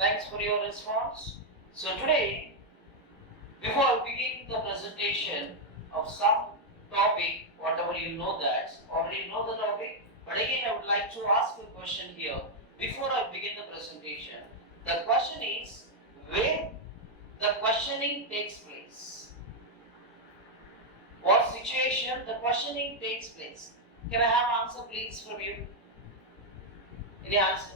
Thanks for your response. So today, before I begin the presentation of some topic, whatever you know that, already know the topic, but again I would like to ask you a question here before I begin the presentation. The question is, where the questioning takes place? What situation the questioning takes place? Can I have answer please from you? Any answer?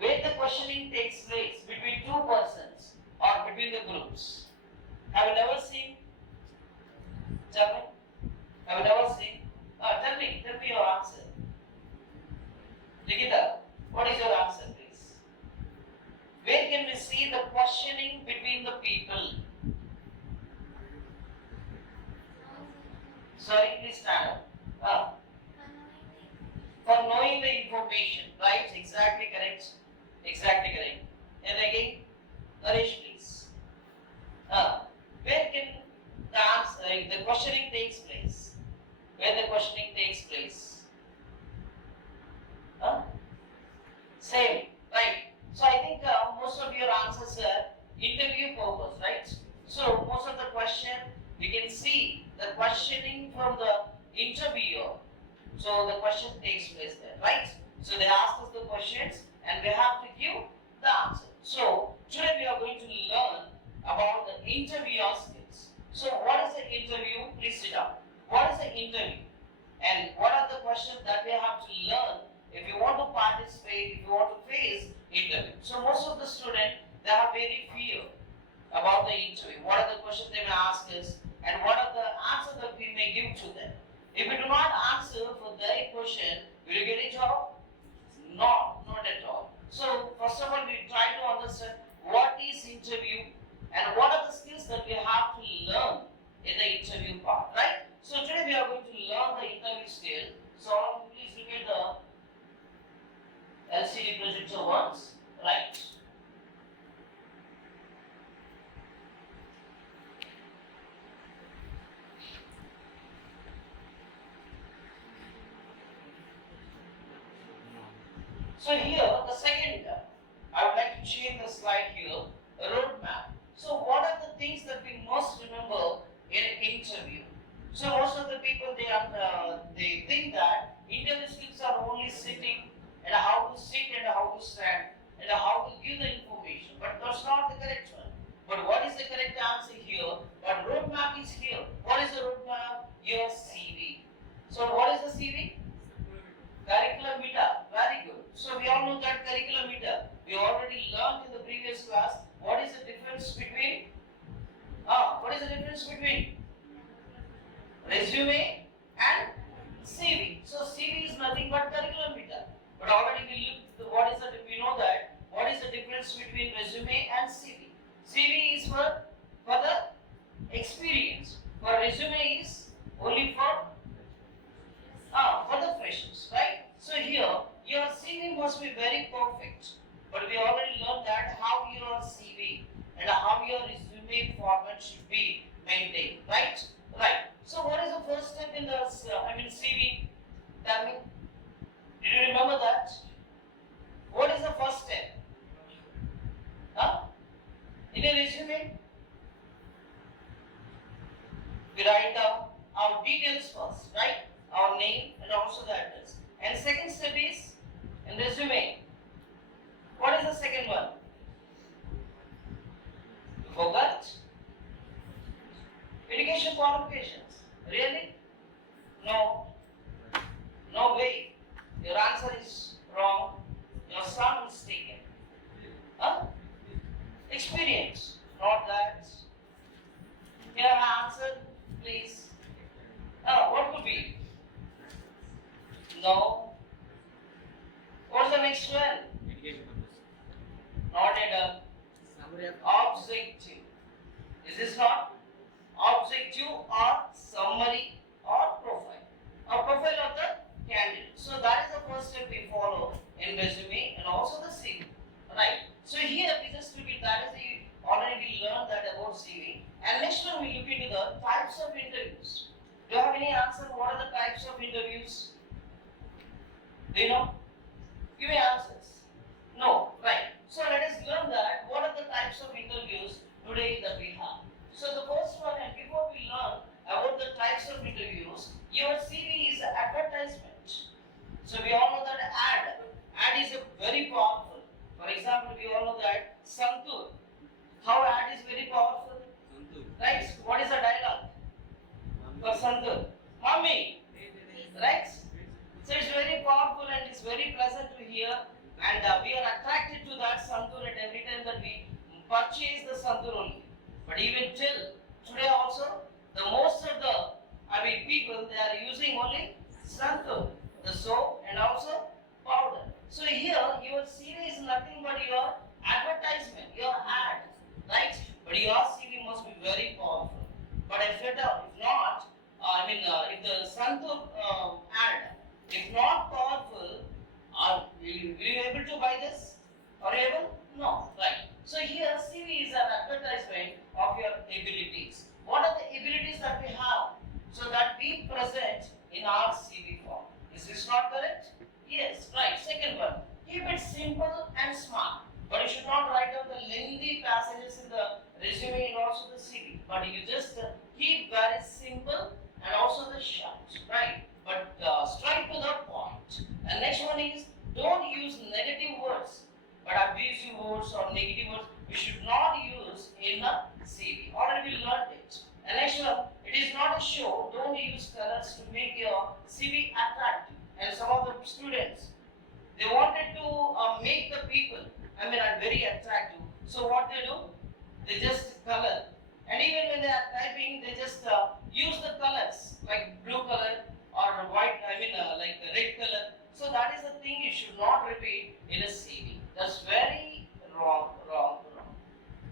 Where the questioning takes place between two persons or between the groups. Have you never seen? Tell me. Have you never seen? Tell me your answer. Nikita, what is your answer please? Where can we see the questioning between the people? Sorry, please stand up. For knowing the information, right? Exactly correct. Exactly correct. And again, Naresh, please. Where can the answer, the questioning takes place? Where the questioning takes place? Same, right? So I think most of your answers are interview purpose, right? So most of the question we can see the questioning from the interviewer. So the question takes place there, right? So they ask us the questions and we have to give the answer. So today we are going to learn about the interviewer skills. So what is the interview? Please sit down. What is the interview? And what are the questions that we have to learn if you want to participate, if you want to face interview? So most of the students, they have very fear about the interview. What are the questions they may ask us and what are the answers that we may give to them? If we do not answer for their question, will you get a job? No, not at all. So first of all, we try to understand what is interview and what are the skills that we have to learn in the interview part, right? So today we are going to learn the interview skill. So all of you please look at the LCD projector once, right? So here, the second, I would like to change the slide here, a roadmap. So what are the things that we must remember in an interview? So most of the people, they think that interview skills are only sitting and how to sit and how to stand and how to give the information. But that's not the correct one. But what is the correct answer here? But roadmap is here. What is the roadmap? Your CV. So what is the CV? Curriculum vitae, very good. So we all know that curriculum vitae. We already learned in the previous class. What is the difference between? Resume and CV. So CV is nothing but curriculum vitae. But already we know that. What is the difference between resume and CV? CV is for the experience. For resume is only for the freshers, right? So here, your CV must be very perfect. But we already learned that how your CV and how your resume format should be maintained, right? Right. So what is the first step in the CV? Tell me. Did you remember that? What is the first step? In a resume, we write down our details first, right? Our name and also the address. And second step is in resume. What is the second one? You forgot? Education qualifications. Really? No. No way. Your answer is wrong. Your son is mistaken. Experience. Not that. Can I have answer, please? What could be? No. What's the next one? Not at all. Objective. Is this not? Objective or summary or profile. A profile of the candidate. So that is the first step we follow in resume and also the CV. Right. So here we just repeat that is already we learned that about CV. And next one we look into the types of interviews. Do you have any answer? What are the types of interviews? Do you know? Give me answers. No, right. So let us learn that. purchase the santur only. But even till today also, the most of the people they are using only santur, the soap and also powder. So here your CV is nothing but your advertisement, your ad, right? But your CV must be very powerful. But if not, if the santur ad if not powerful, will you be able to buy this? Are you able? No, right. So here CV is an advertisement of your abilities. What are the abilities that we have? So that we present in our CV form. Is this not correct? Yes, right. Second one, keep it simple and smart. But you should not write down the lengthy passages in the resume and also the CV. But you just keep very simple and also the short, right? But straight to the point. And next one is don't use negative words, but abusive words or negative words we should not use in a CV. Already we learned it. And next one, it is not a show. Don't use colors to make your CV attractive. And some of the students, they wanted to make the people, are very attractive. So what they do? They just color. And even when they are typing, they just use the colors like blue color or white, like red color. So that is the thing you should not repeat in a CV. That's very wrong.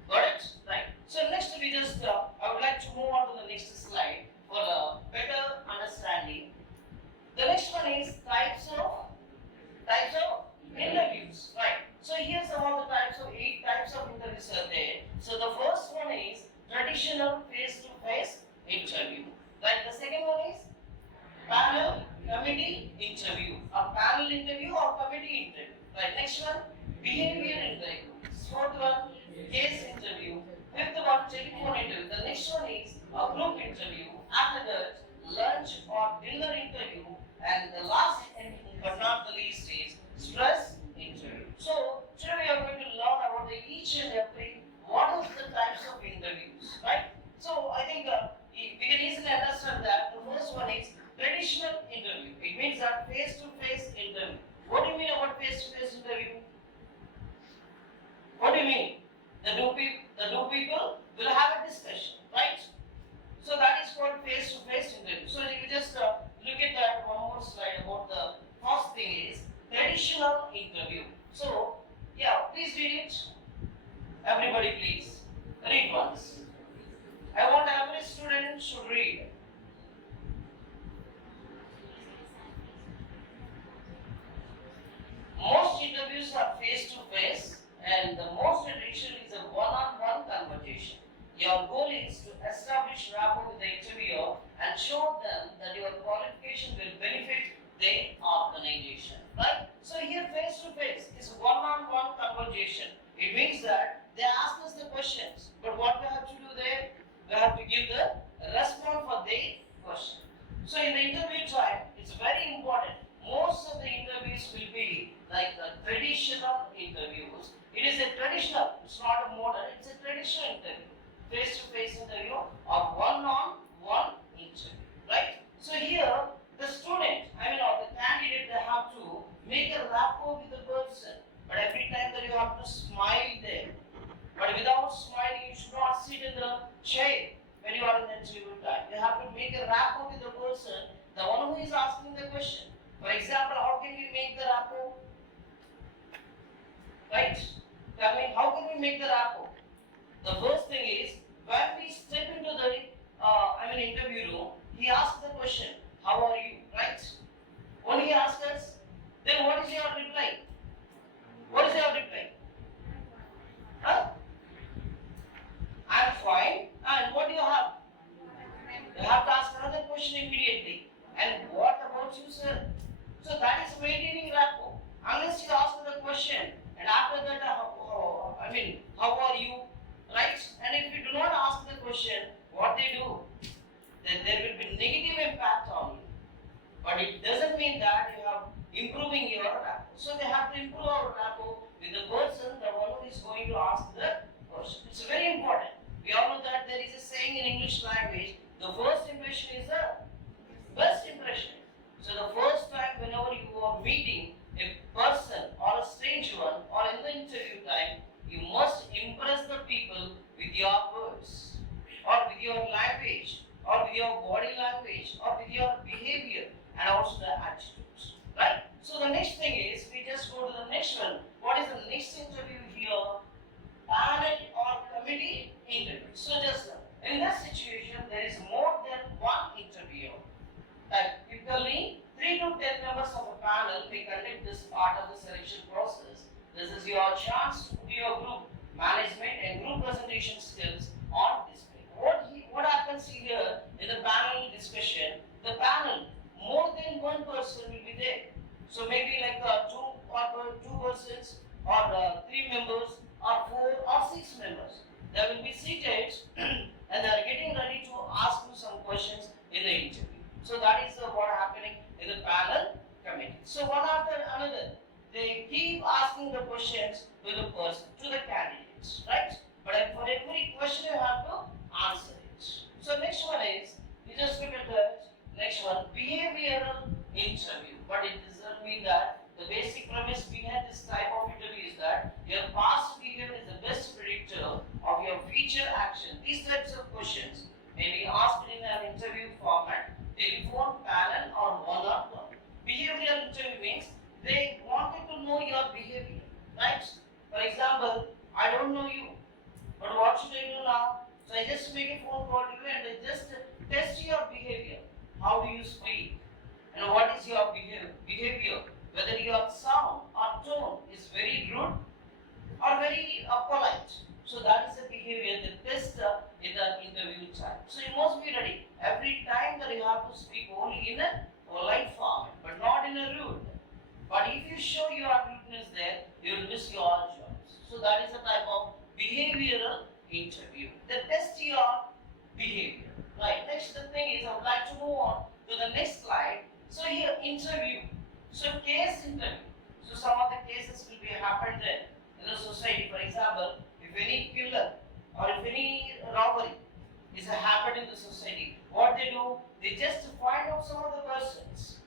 Got it? Right. So next we just, I would like to move on to the next slide for a better understanding. The next one is types of interviews. Right. So here some of the types of 8 types of interviews are there. So the first one is traditional face-to-face interview. Right. The second one is panel committee interview. A panel interview or committee interview. Right. Next one, behavior interview. Fourth one, case interview. Fifth one, telephone interview. The next one is a group interview. After that, lunch or dinner interview. And the last but not the least is stress interview. So today we are going to learn about each and every what are the types of interviews, right? So I think we can easily understand that the first one is traditional interview. It means that face-to-face interview. What do you mean about face-to-face interview? What do you mean? The two people will have a discussion, right? So that is called face-to-face interview. So if you just look at that one more slide about the first thing is traditional interview. So yeah, please read it. Everybody please read once. I want every student should read. Most interviews are face-to-face and the most traditional is a one-on-one conversation. Your goal is to establish rapport with the interviewer and show them that your qualification will benefit the organization. Right? So here face-to-face is one-on-one conversation. It means that they ask us the questions, but what we have to do there? We have to give the response for the question. So in the interview time, it's very important. Most of the interviews will be like the traditional interviews. It is a traditional, it's not a modern, it's a traditional interview. Face-to-face interview or one-on-one interview, right? So here, the student, or the candidate, they have to make a rapport with the person. But every time that you have to smile there. But without smiling, you should not sit in the chair when you are in the interview time. You have to make a rapport with the person, the one who is asking the question. For example, how can we make the rapport? Right? Tell me, how can we make the rapport? The first thing is, when we step into the interview room, he asks the question, how are you, right? When he asks us, then what is your reply? What is your reply? Huh? I'm fine. And what do you have? You have to ask another question immediately. And what about you, sir? So that is maintaining rapport. Unless you ask the question, and after that, how are you? Right? And if you do not ask the question, what they do, then there will be negative impact on you. But it doesn't mean that you are improving your rapport. So we have to improve our rapport with the person, the one who is going to ask the question. It's very important. We all know that there is a saying in English language, the first impression is the best impression. So the first time whenever you are meeting a person or a strange one or in the interview time, you must impress the people what is the next interview here? Panel or committee interview. So just in this situation, there is more than one interviewer. Like typically, 3 to 10 members of a panel may conduct this part of the selection process. This is your chance to put your group management and group presentation skills on display. What happens here in the panel discussion? The panel, more than one person will be there. So maybe like two persons or 3 members or 4 or 6 members. They will be seated and they are getting ready to ask you some questions in the interview. So that is what happening in the panel committee. So one after another, they keep asking the questions to the person, to the candidates, right? But for every question you have to answer it. So next one is, you just look at the next one, behavioral interview. But it doesn't mean that the basic premise behind this type of interview is that your past behavior is the best predictor of your future action. These types of questions may be asked in an interview format, telephone, panel, or one-on-one. Behavioral interview means they wanted to know your behavior, right? For example, I don't know you, but what should I do now? So I just make a phone call to you and I just test your behavior. How do you speak? And what is your behavior? Whether your sound or tone is very rude or very polite. So that is the behavior, the test in the interview time. So you must be ready. Every time that you have to speak only in a polite format, but not in a rude. But if you show your rudeness there, you will miss your jobs. So that is the type of behavioral interview. They test your behavior. Right. Next the thing is, I would like to move on to the next slide. So here, interview. So case interview. So some of the cases will be happened there in the society. For example, if any killer or if any robbery is happened in the society, what they do, they just find out some of the persons,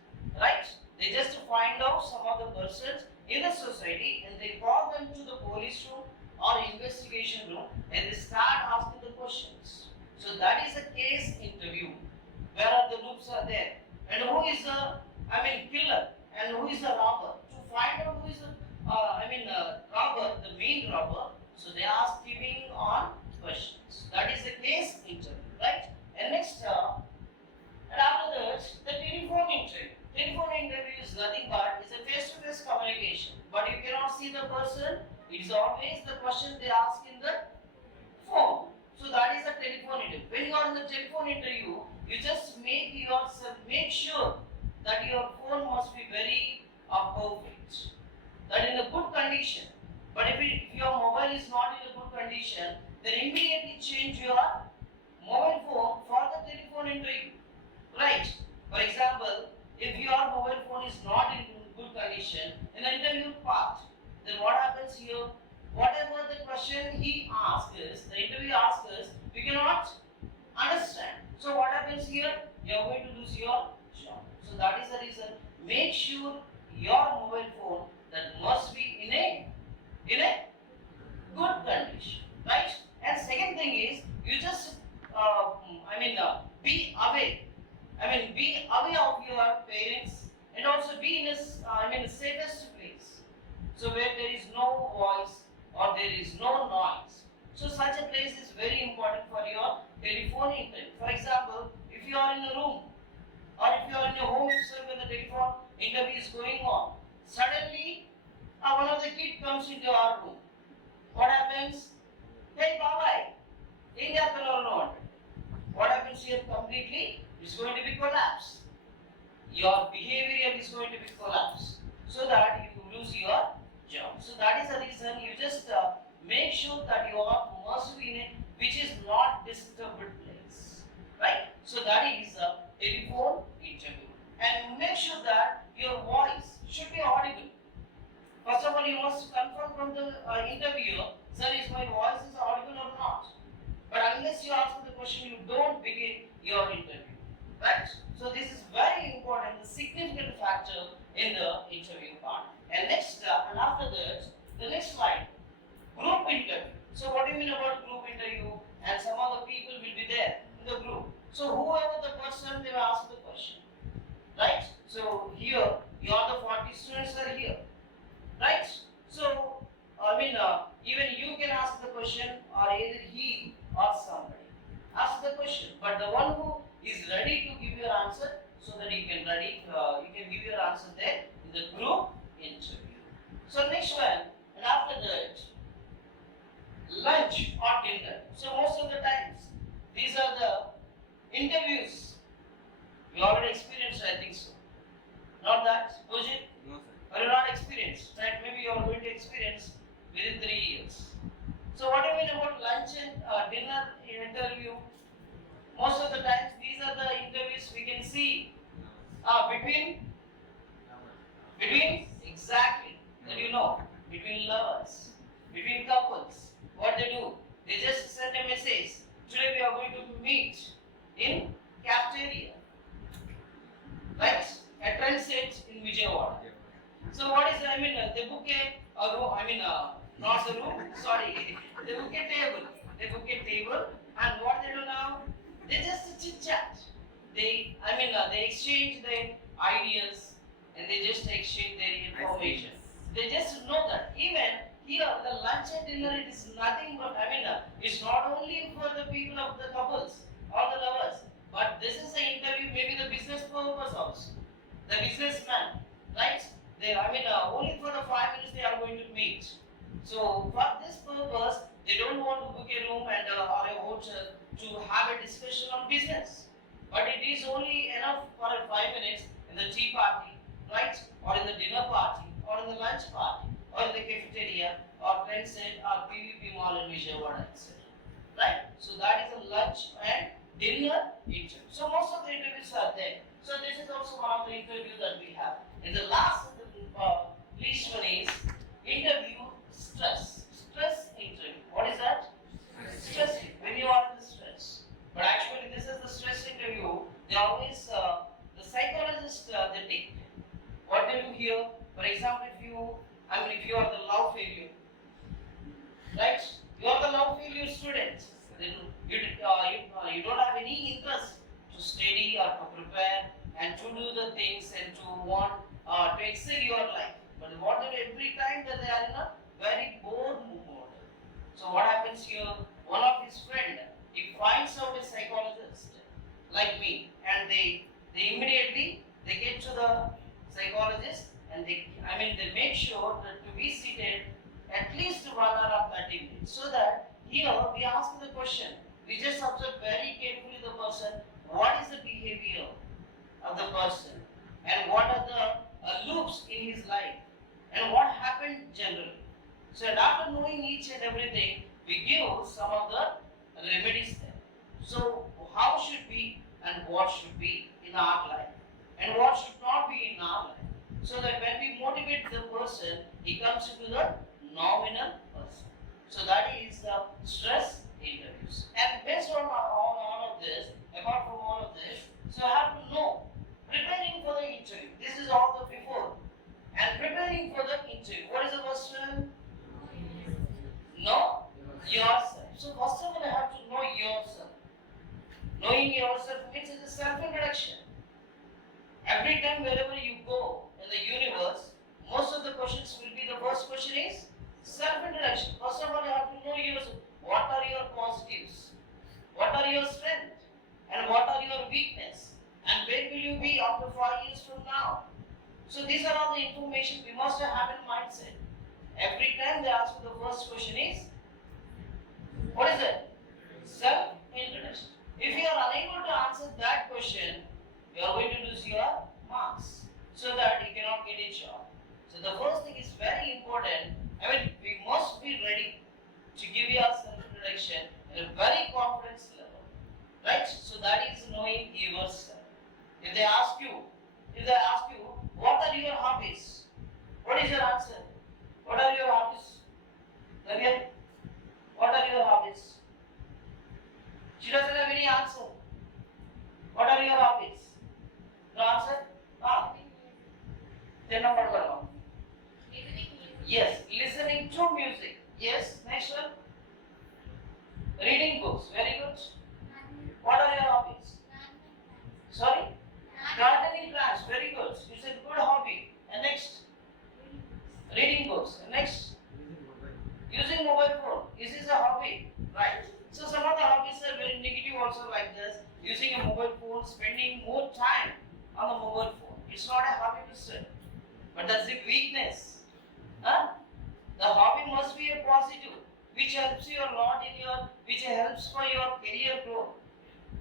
right? They just find out some of the persons in the society and they call them to the police room or investigation room and they start asking the questions. So that is a case interview. Where are the loops are there? And who is the, killer? And who is the robber? To find out who is the, robber, the main robber. So they are giving on questions. That is the case interview, right? And next, and after that, the telephone interview. Telephone interview is nothing but is a face-to-face communication. But you cannot see the person. It is always the question they ask in the phone. So that is a telephone interview. When you are in the telephone interview, you just make sure that your phone must be very perfect, that in a good condition. But if your mobile is not in a good condition, then immediately change your mobile phone for the telephone interview, right? For example, if your mobile phone is not in good condition in the interview part, then what happens here? Whatever the question he asks us, the interview asks us, we cannot understand. So what happens here? You are going to lose your job. So that is the reason. Make sure your mobile phone that must be in a good condition, right? And second thing is, you just be away. Be away of your parents and also be in the safest place. So where there is no voice or there is no noise. So such a place is very important for your telephone interview. For example, if you are in a room or if you are in your home itself when the telephone interview is going on, suddenly one of the kids comes into our room. What happens? Hey, bye-bye. What happens here completely? It's going to be collapsed. Your behavior is going to be collapsed so that you lose your job. So that is the reason you just make sure that you are must be in a which is not disturbed place, right? So that is a telephone interview. And make sure that your voice should be audible. First of all, you must confirm from the interviewer, sir, is my voice is audible or not? But unless you ask the question, you don't begin your interview, right? So this is very important, the significant factor in the interview part. And next, and after that, the next slide, group interview. So what do you mean about group interview? And some other people will be there in the group. So whoever the person, they will ask the question, right? So here, you are the 40 students are here, right? So but the one who is ready to give your answer, so that you can give your answer there in the group interview. So next one, and after that, lunch or dinner. So most of the times, these are the interviews. You already experienced, I think so. Not that, was it? No, sir. Or you're not experienced, right? Maybe you are going to experience within 3 years. So what do you mean about lunch and dinner interview? Most of the times, these are the interviews we can see between exactly that you know, between lovers, between couples. What they do? They just send a message. Today we are going to meet in cafeteria, right? At Prasanth in Vijayawada. So what is they book a room, not the room, sorry. They book a table. They book a table, and what they do now? They just chit chat. They exchange their ideas, and they just exchange their information. They just know that even here the lunch and dinner, it is nothing but it's not only for the people of the couples or the lovers, but this is an interview, maybe the business purpose also. The businessman, right? They only for the 5 minutes they are going to meet. So for this purpose, they don't want to book a room and or a hotel to have a discussion on business. But it is only enough for a 5 minutes in the tea party, right? Or in the dinner party, or in the lunch party, or in the cafeteria, or Prasanth, or PVP Mall in Vijayawada, etc. Right? So that is a lunch and dinner interview. So most of the interviews are there. So this is also one of the interviews that we have. And the last least one is interview stress. Stress interview. What is that? Stress. When you are in the stress. But actually this is the stress interview. They always, the psychologists, they take. What they do here, for example, if you are the love failure, right? You are the love failure student. Then you don't have any interest to study or to prepare and to do the things and to want to excel your life. But what they do every time that they are in a very bored mood. So what happens here? One of his friend, he finds out a psychologist like me, and they immediately they get to the psychologist, and they make sure that to be seated at least 1 hour or 30 minutes, so that here we ask the question. We just observe very carefully the person. What is the behavior of the person, and what are the loops in his life, and what happened generally. So after knowing each and everything, we give some of the remedies there. So how should be and what should be in our life, and what should not be in our life, so that when we motivate the person, he comes into the nominal person. So that is the stress interviews. And based on all of this, apart from all of this, so I have to know, preparing for the interview. This is all the before. And preparing for the interview. What is the first one? Know yourself. So first of all, I have to know yourself. Knowing yourself means it's a self-introduction. Every time wherever you go in the universe, most of the questions will be, the first question is self-introduction. First of all, you have to know yourself. What are your positives? What are your strengths? And what are your weaknesses? And where will you be after 5 years from now? So these are all the information we must have in mindset. Every time they ask you, the first question is, what is it? Self-introduction. If you are unable to answer that question, you are going to lose your marks, so that you cannot get a job. So the first thing is very important. We must be ready to give your self-introduction at a very confidence level, right? So that is knowing yourself. If they ask you, what are your hobbies? What is your answer? What are your hobbies? Navya, what are your hobbies? She doesn't have any answer. What are your hobbies? No answer? Ah. Then number one. Yes, listening to music. Yes, next one. Reading books. Very good. What are your hobbies? Sorry? Gardening plants. Very good. It's a good hobby. And next? Reading books. And next? Using mobile phone. This is a hobby. Right. So some of the hobbies are very negative also, like this. positive, which helps you a lot which helps for your career growth.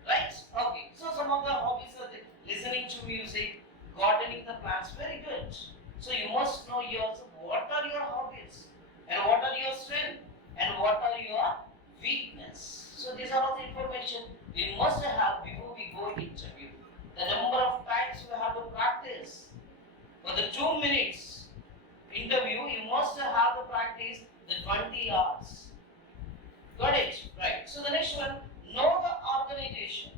Right? Okay. So some of the hobbies are listening to music, gardening the plants. Very good. So you must know yours. What are your hobbies? And what are your strengths? And what are your weakness? So these are all the information we must have before we go interview. The number of times you have to practice. For the 2 minutes interview, you must have to practice the 20 hours. Got it? Right. So the next one, know the organization.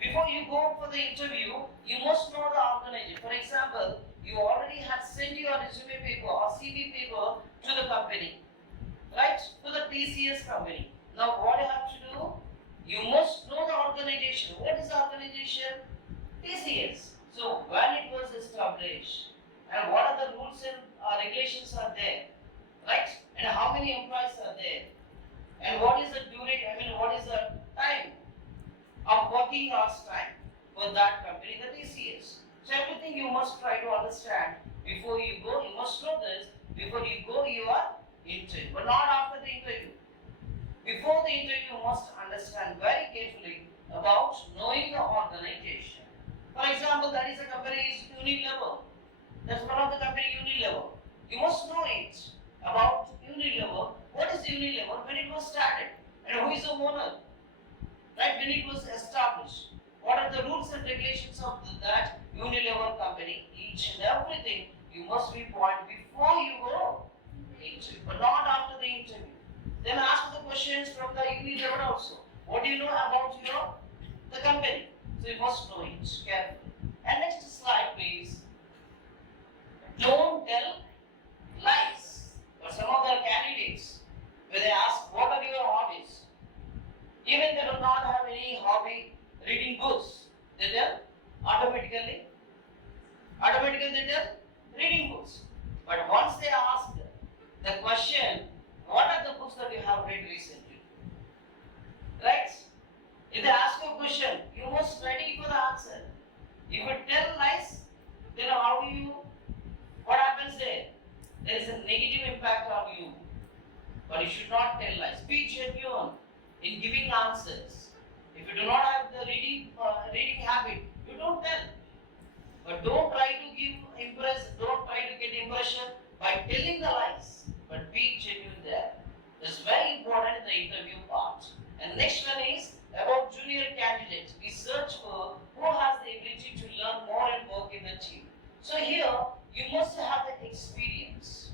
Before you go for the interview, you must know the organization. For example, you already have sent your resume paper or CV paper to the company, right? To the TCS company. Now what you have to do? You must know the organization. What is the organization? TCS. So when it was established and what are the rules and regulations are there, right? And how many employees are there? And what is the duration, what is the time of working hours time for that company, the TCS. So everything you must try to understand before you go. You must know this before you go your interview, but not after the interview. Before the interview, you must understand very carefully about knowing the organization. For example, that is a company is Unilever. That's one of the company Unilever. You must know it about Unilever. What is Unilever? When it was started, and who is the owner? Right, when it was established. What are the rules and regulations of that Unilever company? Each and everything you must be point before you go into, but not after the interview. Then ask the questions from the Unilever also. What do you know about the company? So you must know it carefully. And next slide, please. Don't tell lies. For some of the candidates, when they ask what are your hobbies, even they do not have any hobby reading books, they tell automatically they tell reading books. But once they ask the question, what are the books that you have read recently? Right? If they ask you a question, you must ready for the answer. If you tell lies, then what happens there? There is a negative impact on you. But you should not tell lies. Be genuine in giving answers. If you do not have the reading habit, you don't tell. But don't try to don't try to get impression by telling the lies. But be genuine there. It's very important in the interview part. And next one is about junior candidates. We search for who has the ability to learn more and work in the team. So here, you must have the experience.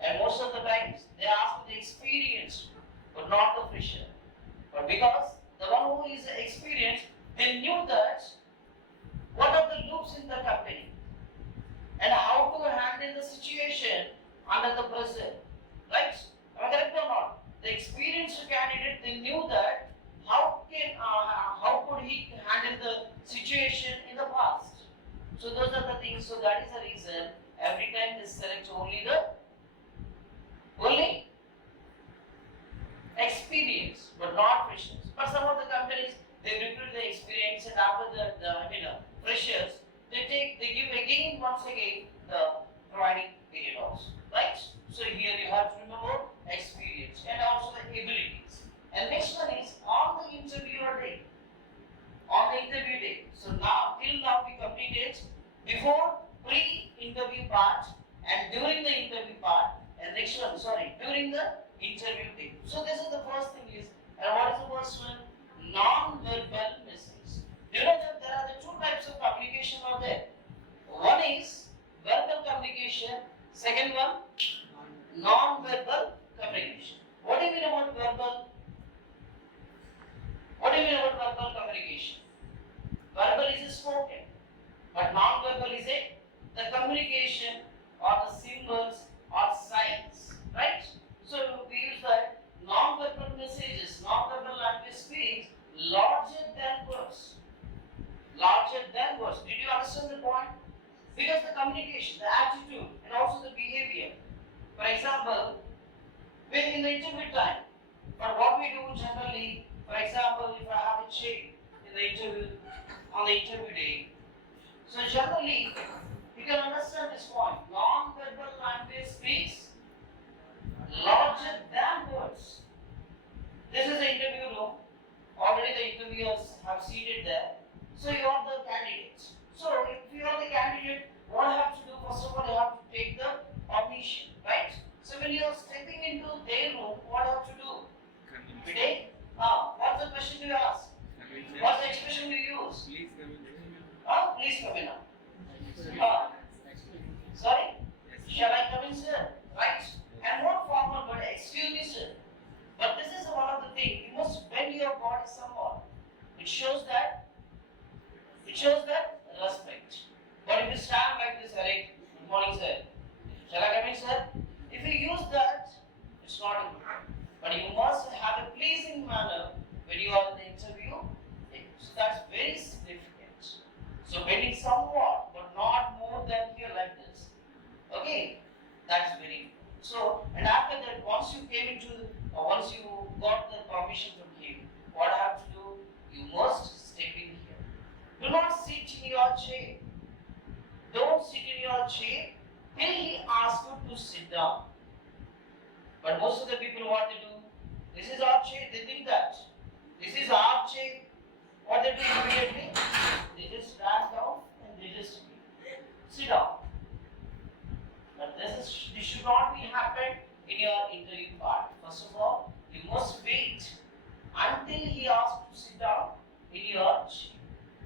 And most of the times, they ask for the experience, but not the fresher. But because the one who is experienced, they knew that what are the loops in the company and how to handle the situation under the pressure. Right? Am I correct or not? The experienced candidate, they knew that how could he handle the situation in the past. So those are the things. So that is the reason every time they select only experience, but not freshers. But some of the companies, they recruit the experience, and after the freshers, they give once again the training period also, right? So here you have to remember experience and also the abilities. And next one is on the interview day. On the interview day. So till now we completed before pre-interview part and during the interview part, and next one, during the interview day. So this is the first thing is, and what is the first one? Non-verbal messages. Do you know that there are the two types of communication out there? One is verbal communication, second one, non-verbal communication. What do you mean about verbal? What do you mean about verbal communication? Verbal is spoken, but non-verbal is the communication or the symbols or signs, right? So we use that non-verbal messages, non-verbal language speaks larger than words. Larger than words. Did you understand the point? Because the communication, the attitude, and also the behavior. For example, when in the interview time, but what we do generally, for example, if I have a check in the interview, on the interview day, so generally, you can understand this point. Non-verbal language speaks larger than jail room, what do you have to do? Come in. Today, what's the question you ask? Come in, sir. What's the expression you use? Please come in, sir. Please come in now. Sorry? Yes. Shall I come in, sir? Right? And not formal, but excuse me, sir. But this is one of the things. You must bend your body somewhat. It shows that respect. But if you stand like this, right? Good morning, sir. Shall I come in, sir? If you use that, it's not good. But you must have a pleasing manner when you are in the interview. So that's very significant. So bending somewhat, but not more than here like this. Okay, that's very important. So, and after that, once you got the permission from him, what I have to do? You must step in here. Do not sit in your chair. Don't sit in your chair till he asks you to sit down. But most of the people, what they do? This is our chair. They think that this is our chair. What they do immediately? They just stand down and they just sit down. But this should not be happen in your interview part. First of all, you must wait until he asks you to sit down in your chair.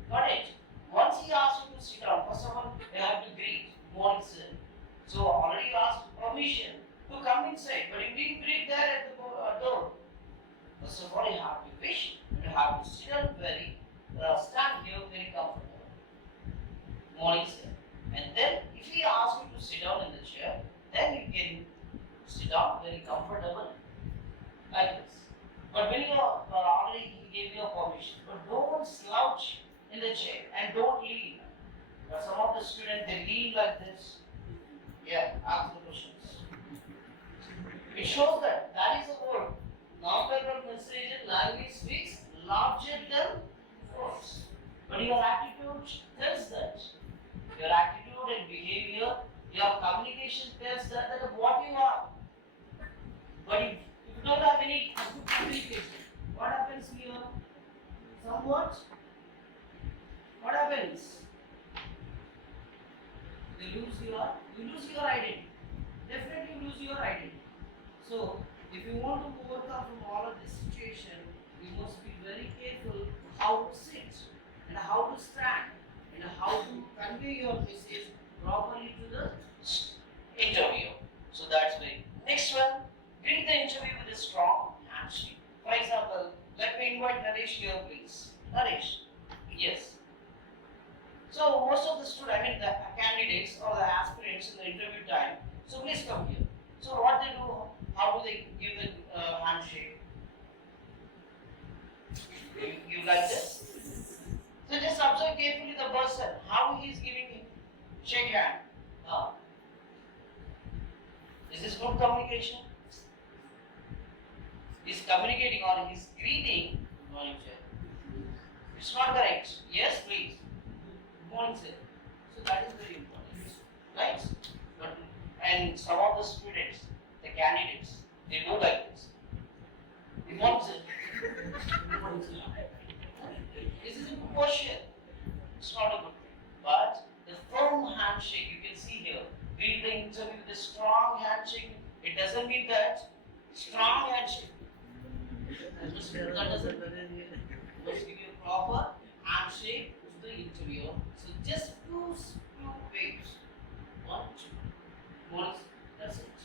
Got it? Once he asks you to sit down, first of all, you have to greet. Morning, sir. So already you asked permission to come inside, but you didn't greet there at the door. First of all, you have to wish, you have to sit down stand here very comfortable. Morning, sir. And then, if he asks you to sit down in the chair, then you can sit down very comfortable, like this. But when you are already he gave you a permission, but don't slouch in the chair and don't lean. But some of the students they lean like this. Yeah, ask the questions. It shows that is a word. Non-verbal message and language speaks larger than words. But your attitude tells that. Your attitude and behavior, your communication tells that what you are. But if you don't have any good communication, what happens here? Somewhat? What happens? You lose your identity. Definitely lose your identity. So, if you want to overcome from all of this situation, you must be very careful how to sit and how to stand and how to convey your message properly to the interviewer. So that's very. Next one, greet the interview with a strong handshake. For example, let me invite Naresh here, please. Naresh, yes. So most of the students, the candidates or the aspirants in the interview time, so please come here. So what they do, how do they give the handshake? You like this? So just observe carefully the person, how he is giving it. Shake hand. Is this good communication? He's communicating or he's greeting. Good morning, sir. It's not correct. Yes, please. Good morning, sir. So that is very important. Right? But, and some of the students, the candidates, they do like this. Good morning, sir. Good morning, sir. This is a good question. It's not a good thing. But the firm handshake, you can see here, greet the interview with a strong handshake. It doesn't mean that strong handshake. That doesn't mean must give you a proper handshake to the interviewer. So just two waves. 1, 2. More, that's it.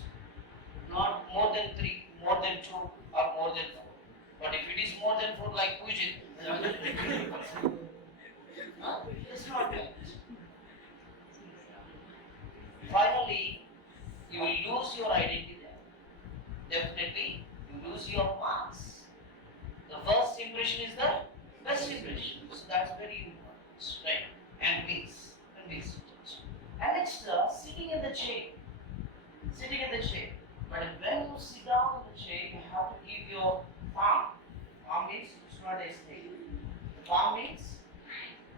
Not more than 3, more than 2, or more than 4. But if it is more than 4, like Pujit, it's not right. Finally, you will lose your identity there. Definitely, you lose your marks. The first impression is the best impression. So that's very important, right? And please sit. And next, sitting in the chair. Sitting in the chair. But when you sit down in the chair, you have to keep your palm. Palm means it's not a snake. The palm means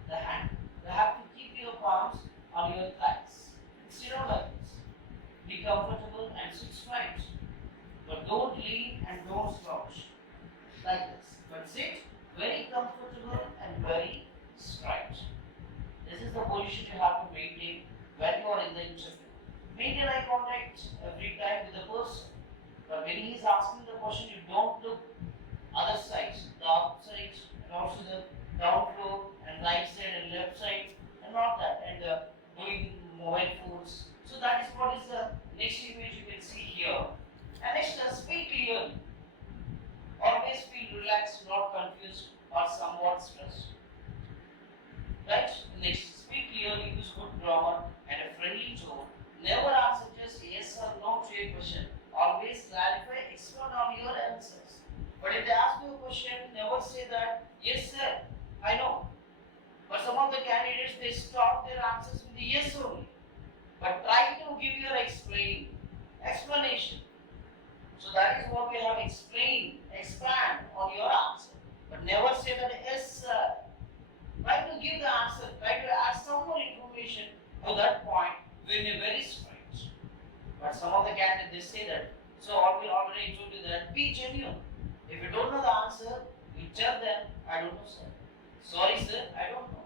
the hand. You have to keep your palms on your thighs. Sit down like this. Be comfortable and sit straight. But don't lean and don't slouch. Like this. But sit very comfortable and very straight. This is the position you have to maintain when you are in the interview. Maintain eye contact every time with the person. But when he is asking the question, you don't look other sides, the upside and also the down floor and right side and left side and not that and doing mobile phones. So that is what is the next image you can see here. And next, speak clearly. Always feel relaxed, not confused or somewhat stressed. Right? Next, speak clearly, use good grammar and a friendly tone. Never answer just yes or no to a question. Always clarify, expand on your answers. But if they ask you a question, never say that, yes sir, I know. But some of the candidates, they stop their answers with the yes only. But try to give your explanation. So that is what we have explained, expand on your answer. But never say that yes sir. Try to give the answer, try to add some more information to that point when you're very straight. But some of the candidates, they say that. So I already told you that, be genuine. If you don't know the answer, you tell them, I don't know sir. Sorry sir, I don't know.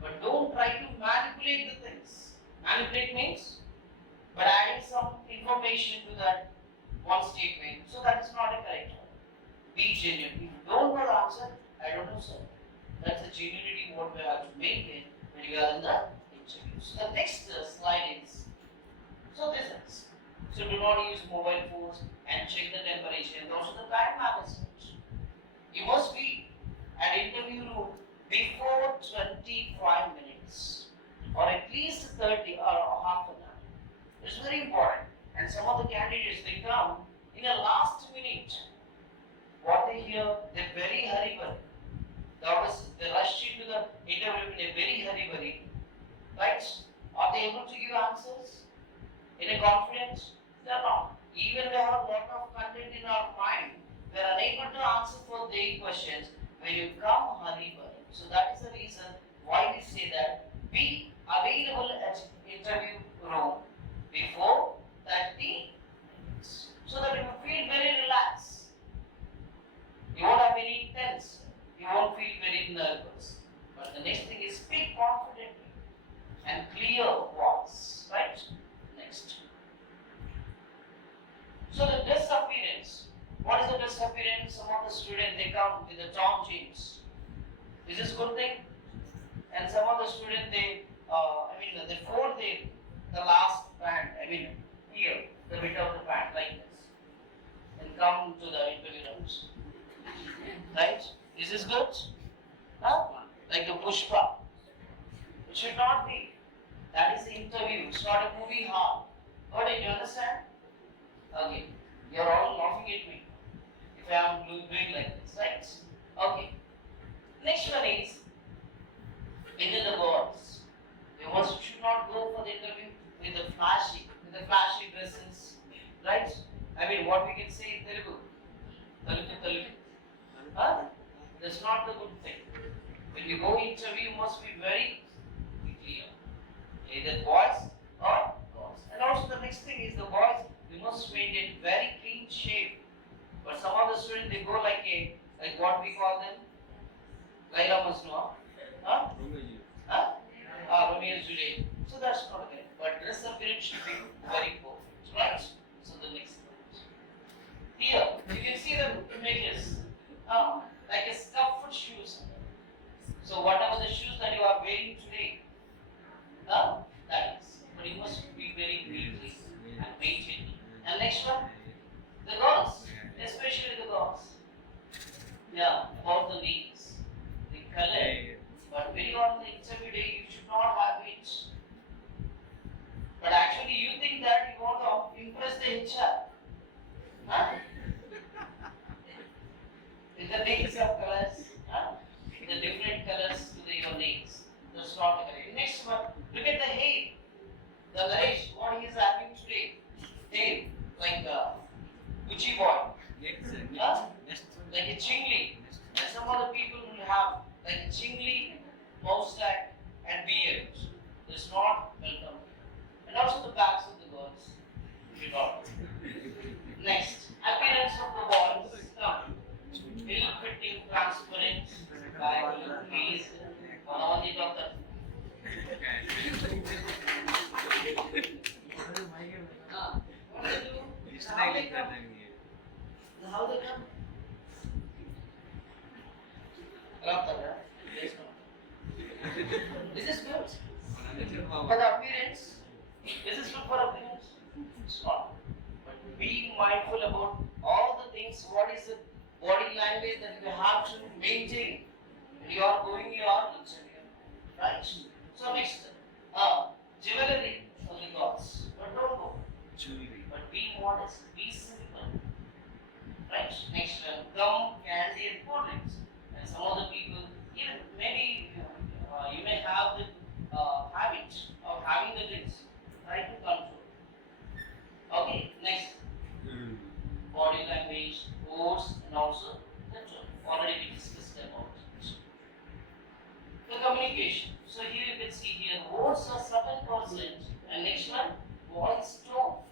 But don't try to manipulate the things. Manipulate means by adding some information to that one statement. So that is not a correct one. Be genuine. If you don't know the answer, I don't know sir. That's the genuinity what we have to maintain when you are in the interview. So the next slide is, so this is, so do not use mobile phones and check the temperature and also the time management. You must be at interview room before 25 minutes or at least 30 or half an hour. It's very important. And some of the candidates, they come in a last minute. What they hear, they're very hurry-burry. They rush into the interview in a very hurry-burry. Right? Are they able to give answers in a confidence? They're not. Even we have a lot of content in our mind, we are unable to answer for their questions when you come hurry-burry. So that is the reason why we say that be available at interview room before 30 minutes. So that you feel very relaxed. You won't have any tense. You won't feel very nervous. But the next thing is speak confidently and clear voice. Right? Next. So the dress appearance. What is the dress appearance? Some of the students, they come with the Tom jeans. Is this good thing? And some of the students, they fold the last pant, here, the bit of the pant like this. And come to the interview rooms. Right? Is this good? Huh? Like the pushpa. It should not be. That is the interview. It's not a movie hall. Got it? You understand? Okay. You're all laughing at me. If I am doing like this, right? Okay. Next one is into the boards. You should not go for the interview with the flashy dresses, right? What we can say in Telugu. Huh? That's not the good thing. When you go interview, you must be very clear. Either boys or girls. And also the next thing is the boys, you must maintain very clean shape. But some of the students, they go like what we call them? Laila Majnun. Huh? Romeo and Juliet. So that's not okay. But dress appearance should be very perfect, right? So the next one. Here, you can see the images. Like a scuffed shoes. So whatever the shoes that you are wearing today, that is. But you must be very neatly and maintained. And next one, the girls, especially the girls. Yeah, about the ladies, the color. But when you are on the interview day, you should not have it. But actually, you think that you want to impress the HR. Huh? With the nails of colors, the different colors to your nails. That's not correct. Next one, look at the hair. The Naresh, what he is having today. Hair, like Gucci boy. Like a chingli. And some other people will have like a chingli, moustache, and beard. That's not welcome. And also the backs of the girls. You not. Next, appearance of the boys. Ill-fitting, transparent, bag look, please. All the doctor. What do you do? language that you have to maintain when you are going your interview, right? So next, jewelry for the gods, but don't go. Jewelry. But be modest, be simple, right? Next, gum, candy, and cold drinks. And some of the people, even maybe you may have the habit of having the drinks. Try to control. Okay, next, body language, words, and also the tone. Already we discussed about it. The communication. So here you can see here words are 7%, and next one, voice tone.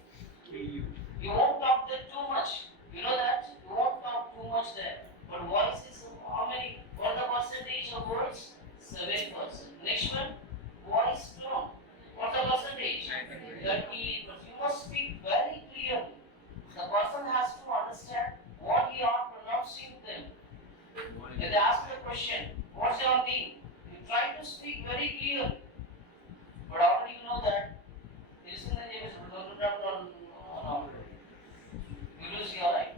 You won't talk there too much. You know that? You won't talk too much there. But voice is how many? What the percentage of words? 7%. Next one, voice tone. What the percentage? 38%. You must speak very clearly. The person has to understand what you are pronouncing them. If they ask the question, what's your name? You try to speak very clearly. But already you know that this is the name is no. You lose your right.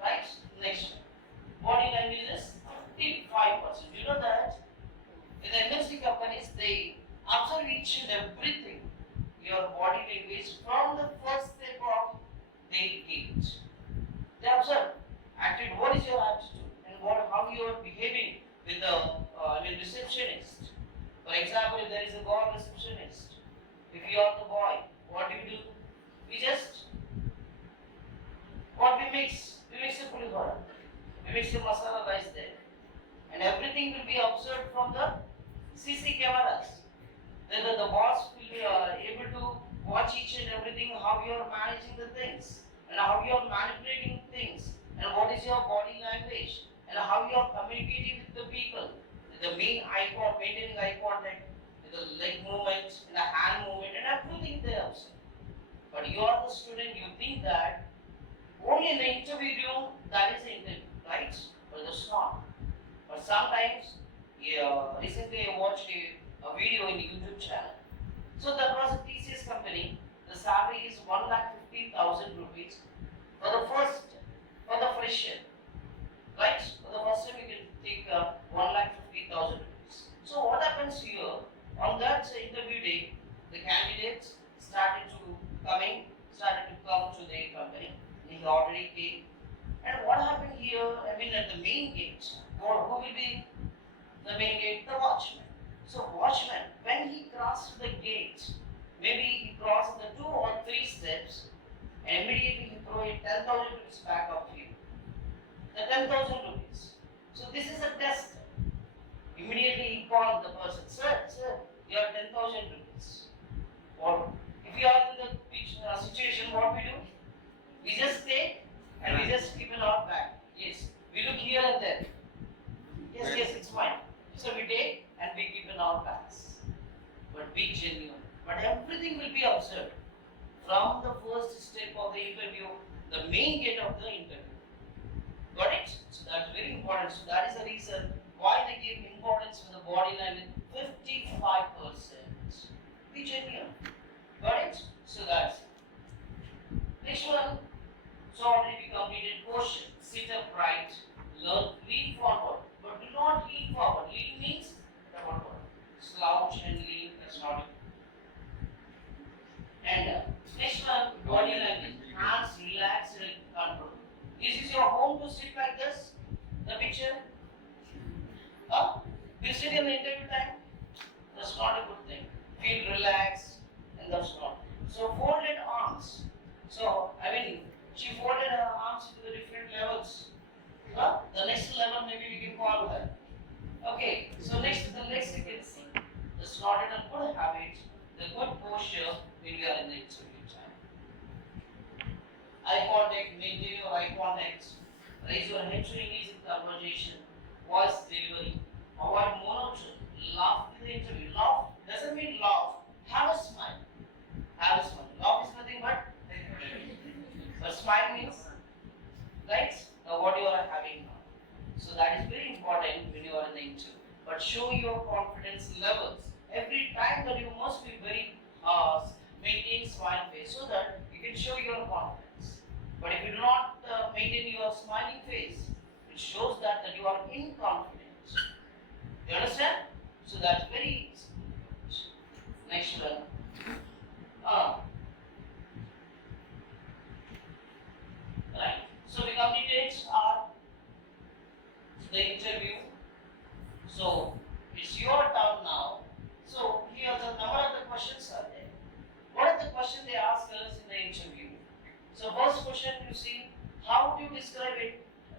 Right? Next one. Body language is 55%. You know that? In the MNC companies, they observe each and everything. Your body language from the first step of the gate. They observe. Attitude, what is your attitude? And how you are behaving with the receptionist. For example, if there is a girl receptionist, if you are the boy, what do? We just, what we mix? We mix a pulihora. We mix a masala rice there. And everything will be observed from the CC cameras. Then the boss will be able to watch each and everything, how you are managing the things, and how you are manipulating things, and what is your body language, and how you are communicating with the people. With the maintaining eye contact, with the leg movement, and the hand movement, and everything they observe. But you are the student, you think that only in the interview room that is the interview, right? But that's not. But sometimes, recently I watched a video in YouTube channel. So that was a TCS company. The salary is 1,50,000 rupees for the fresher, right? For the first time you can take 1,50,000 rupees. So what happens here? On that interview day, the candidates started to come to the company. He already came. And what happened here? I mean, at the main gate, who will be the main gate? The watchman. So watchman, when he crossed the gate, maybe he crossed the 2 or 3 steps, and immediately he throw 10,000 rupees back up to you. The 10,000 rupees. So this is a test. Immediately he called the person, sir, you have 10,000 rupees. Or if you are in the situation, what we do? We just take and we just keep in our bag. Yes, we look here and there. Yes, it's fine. So we take and we keep in our bags. But be genuine. But everything will be observed from the first step of the interview, the main gate of the interview. Got it? So that's very important. So that is the reason why they give importance to the body language 55%. Be genuine. Got it? So that's it. Next one. So already we completed portion. Sit upright, lean forward. But do not lean forward. Lean means forward. Slouch and lean is not. And next one, body language. Hands relaxed and control. Is this your home to sit like this? The picture? You sit in the interview time? That's not a good thing. Feel relaxed and that's not. So folded arms. So she folded her arms to the different levels. The next level maybe we can call her. Okay, so next the legs you can see. That's not a good habit, the good posture when we are in the interview time. Eye contact, maintain your eye contact. Raise your head to engage in conversation. Voice delivery. Avoid monotone. Laugh in the interview. Laugh doesn't mean laugh. Have a smile. Have a smile. Laugh is nothing but smile means, right? What you are having now. So that is very important when you are in the interview. But show your confidence levels. Every time that you must be very maintain smile face so that you can show your confidence. But if you do not maintain your smiling face, it shows that you are inconfident. You understand? So that's very easy. Next one. Right. So we completed our the interview. So it's your turn now. So here the number of the questions are there. What are the questions they ask us in the interview? So first question you see, how do you describe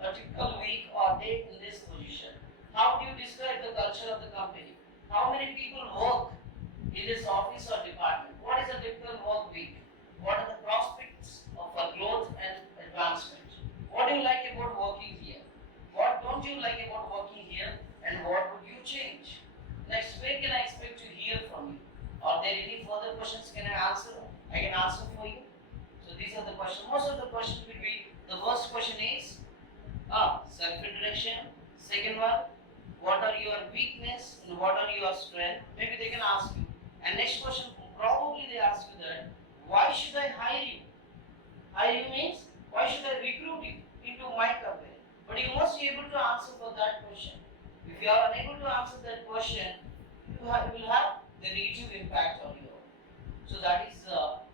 a typical week or day in this position? How do you describe the culture of the company? How many people work in this office or department? What is a typical work week? What are the prospects of growth and advancement? What do you like about working here? What don't you like about working here? And what would you change? Next, where can I expect to hear from you? Are there any further questions can I answer? I can answer for you. So these are the questions. Most of the questions will be, the first question is self-introduction. Second one, what are your weakness and what are your strength? Maybe they can ask you. And next question, probably they ask you that, why should I hire you? Hire you means, why should I recruit you into my company? But you must be able to answer for that question. If you are unable to answer that question, you will have the negative impact on you. So that is,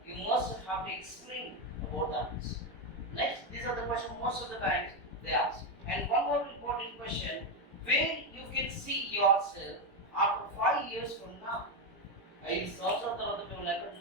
you must have to explain about that. Next, these are the questions most of the times they ask. And one more important question, where you can see yourself after 5 years from now. I also thought that